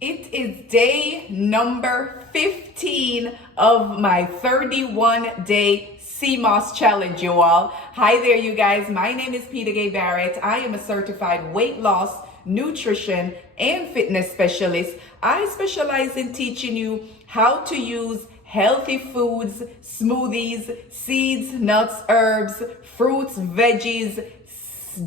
It is day number 15 of my 31-day Seamoss challenge, you all. Hi there, you guys. My name is Peter Gay Barrett. I am a certified weight loss, nutrition, and fitness specialist. I specialize in teaching you how to use healthy foods, smoothies, seeds, nuts, herbs, fruits, veggies,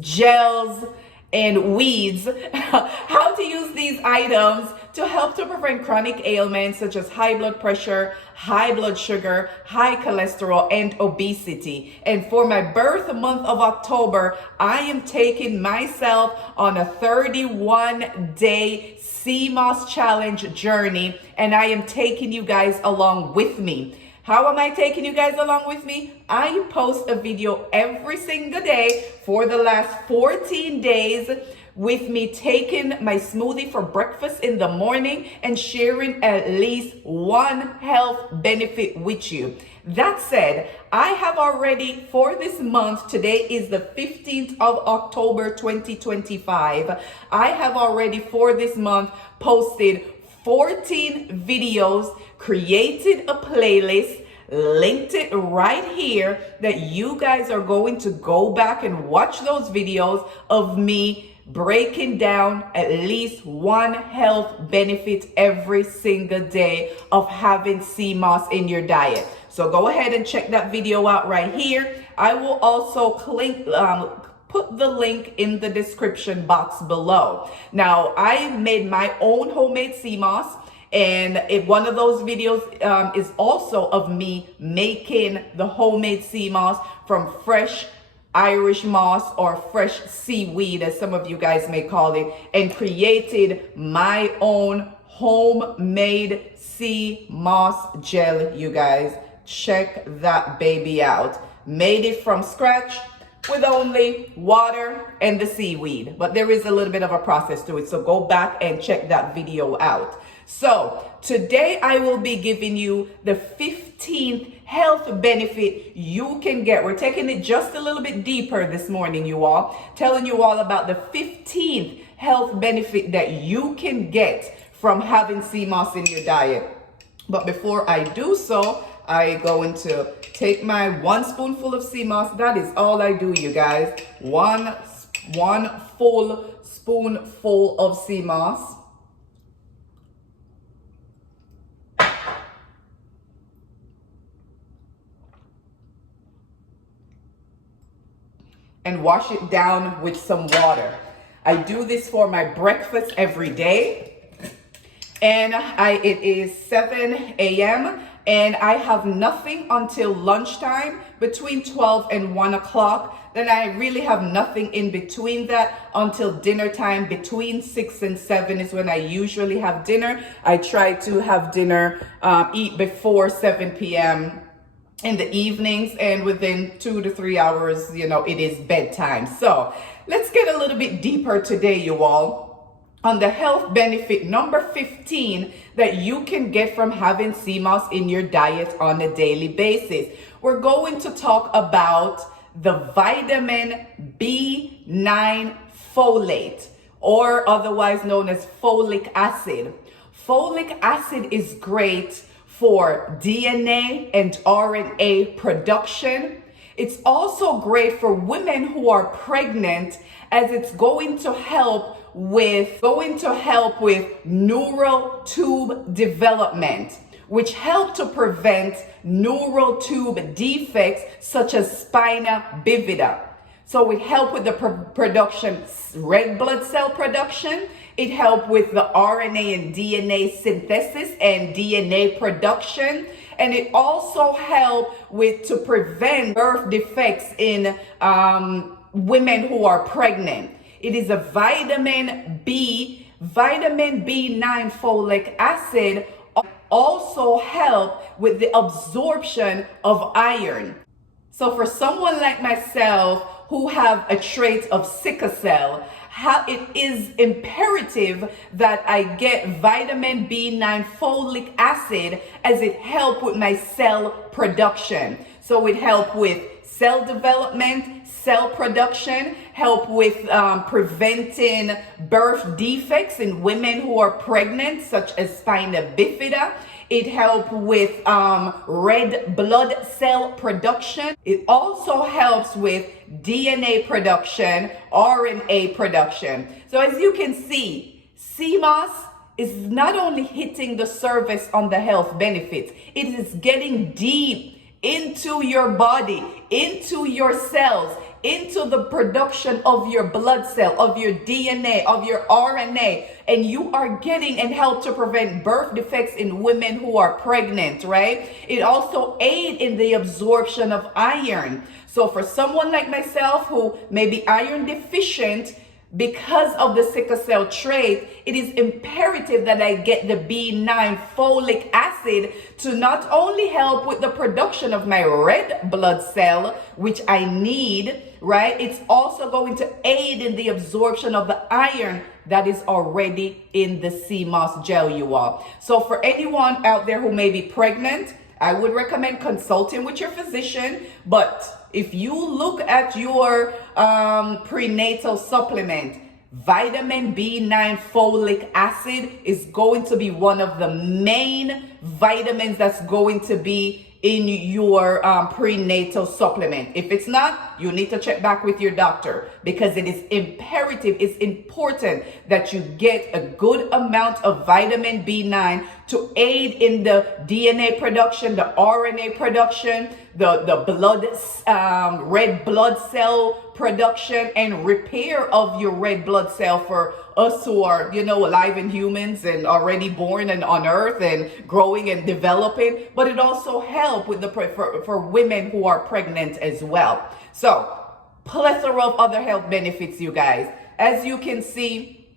gels, and weeds, how to use these items to help to prevent chronic ailments such as high blood pressure, high blood sugar, high cholesterol, and obesity. And for my birth month of October, I am taking myself on a 31-day Seamoss challenge journey, and I am taking you guys along with me. How am I taking you guys along with me? I post a video every single day for the last 14 days with me taking my smoothie for breakfast in the morning and sharing at least one health benefit with you. That said, I have already for this month, today is the 15th of October 2025. I have already for this month posted 14 videos, created a playlist, linked it right here that you guys are going to go back and watch those videos of me breaking down at least one health benefit every single day of having Seamoss in your diet. So go ahead and check that video out right here. I will also put the link in the description box below. Now, I made my own homemade Seamoss, and one of those videos is also of me making the homemade Seamoss from fresh Irish moss or fresh seaweed, as some of you guys may call it, and created my own homemade Seamoss gel, you guys. Check that baby out. Made it from scratch with only water and the seaweed, but there is a little bit of a process to it, so go back and check that video out. So today I will be giving you the 15th health benefit you can get. We're taking it just a little bit deeper this morning, you all, telling you all about the 15th health benefit that you can get from having Seamoss in your diet. But before I do so, I'm going to take my 1 spoonful of Seamoss. That is all I do, you guys. One full spoonful of Seamoss. And wash it down with some water. I do this for my breakfast every day. And it is 7 a.m. and I have nothing until lunchtime between 12 and 1 o'clock. Then I really have nothing in between that until dinner time. Between 6 and 7 is when I usually have dinner. I try to have dinner, eat before 7 p.m. in the evenings, and within 2 to 3 hours, it is bedtime. So let's get a little bit deeper today, you all, on the health benefit number 15 that you can get from having Seamoss in your diet on a daily basis. We're going to talk about the vitamin B9 folate, or otherwise known as folic acid. Folic acid is great for DNA and RNA production. It's also great for women who are pregnant, as it's going to help with neural tube development, which help to prevent neural tube defects such as spina bifida. So it helps with the production, red blood cell production. It helps with the RNA and DNA synthesis and DNA production. And it also helps to prevent birth defects in women who are pregnant. It is a vitamin B9 folic acid also help with the absorption of iron. So for someone like myself who have a trait of sickle cell, it is imperative that I get vitamin B9 folic acid, as it helps with my cell production. So it helps with cell development, cell production, help with preventing birth defects in women who are pregnant, such as spina bifida. It helps with red blood cell production. It also helps with DNA production, RNA production. So as you can see, Seamoss is not only hitting the surface on the health benefits, it is getting deep into your body, into your cells, into the production of your blood cell, of your DNA, of your RNA, and you are getting and help to prevent birth defects in women who are pregnant, right? It also aids in the absorption of iron. So for someone like myself who may be iron deficient, because of the sickle cell trait, it is imperative that I get the B9 folic acid to not only help with the production of my red blood cell, which I need, right? It's also going to aid in the absorption of the iron that is already in the Seamoss gel, you all. So for anyone out there who may be pregnant, I would recommend consulting with your physician. But if you look at your prenatal supplement, vitamin B9 folic acid is going to be one of the main vitamins that's going to be in your prenatal supplement. If it's not, you need to check back with your doctor, because it is imperative, it's important that you get a good amount of vitamin B9 to aid in the DNA production, the RNA production, the blood, red blood cell production and repair of your red blood cell for us who are, alive and humans and already born and on earth and growing and developing. But it also helps with for women who are pregnant as well. So plethora of other health benefits, you guys. As you can see,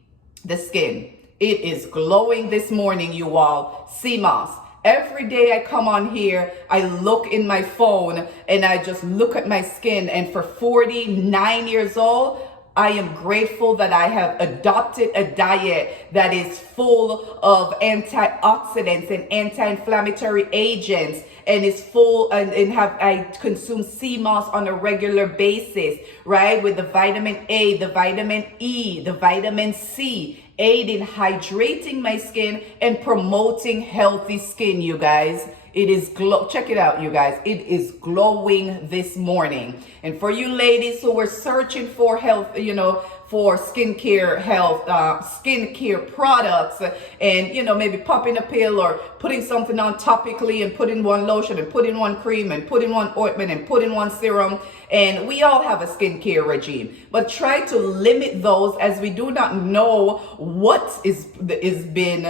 the skin, it is glowing this morning, you all. Seamoss. Every day I come on here, I look in my phone and I just look at my skin. And for 49 years old, I am grateful that I have adopted a diet that is full of antioxidants and anti-inflammatory agents, and is full I consume Seamoss on a regular basis, right? With the vitamin A, the vitamin E, the vitamin C, aid in hydrating my skin and promoting healthy skin, you guys. It is check it out, you guys. It is glowing this morning. And for you ladies who were searching for health, for skincare health, skincare products, and maybe popping a pill or putting something on topically and putting one lotion and putting one cream and putting one ointment and putting one serum. And we all have a skincare regime, but try to limit those, as we do not know what is been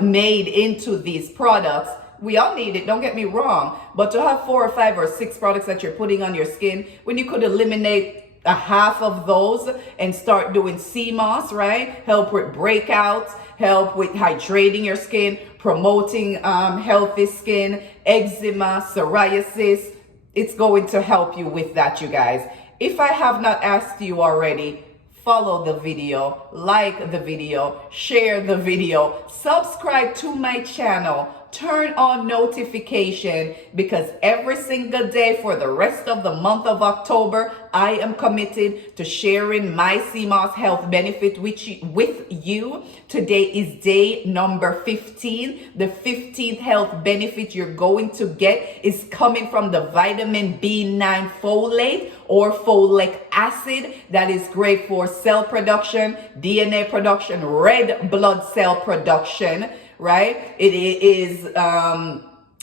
made into these products. We all need it, don't get me wrong, but to have 4 or 5 or 6 products that you're putting on your skin, when you could eliminate a half of those and start doing Seamoss, right? Help with breakouts, help with hydrating your skin, promoting healthy skin, eczema, psoriasis. It's going to help you with that, you guys. If I have not asked you already, follow the video, like the video, share the video, subscribe to my channel, turn on notification, because every single day for the rest of the month of October, I am committed to sharing my Seamoss health benefit with you. Today is day number 15. The 15th health benefit you're going to get is coming from the vitamin B9 folate or folic acid. That is great for cell production, DNA production, red blood cell production, right? It is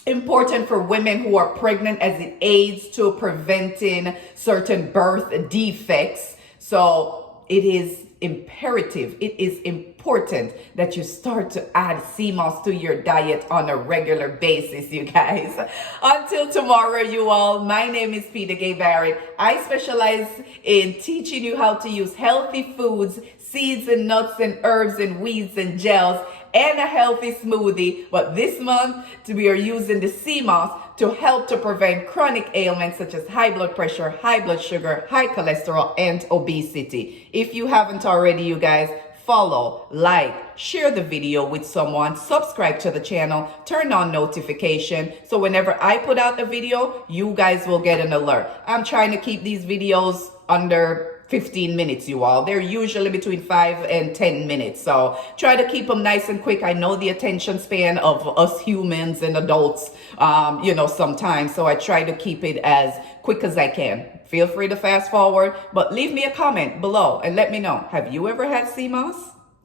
important for women who are pregnant, as it aids to preventing certain birth defects. So it is imperative, it is important that you start to add Seamoss to your diet on a regular basis, you guys. Until tomorrow, you all, my name is Peter Gay Barrett. I specialize in teaching you how to use healthy foods, seeds and nuts and herbs and weeds and gels, and a healthy smoothie. But this month, we are using the Seamoss to help to prevent chronic ailments such as high blood pressure, high blood sugar, high cholesterol, and obesity. If you haven't already, you guys, follow, like, share the video with someone, subscribe to the channel, turn on notification so whenever I put out a video, you guys will get an alert. I'm trying to keep these videos under 15 minutes, you all. They're usually between 5 and 10 minutes. So try to keep them nice and quick. I know the attention span of us humans and adults, sometimes. So I try to keep it as quick as I can. Feel free to fast forward, but leave me a comment below and let me know. Have you ever had sea moss?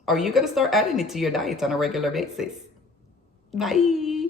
Are you going to start adding it to your diet on a regular basis? Bye.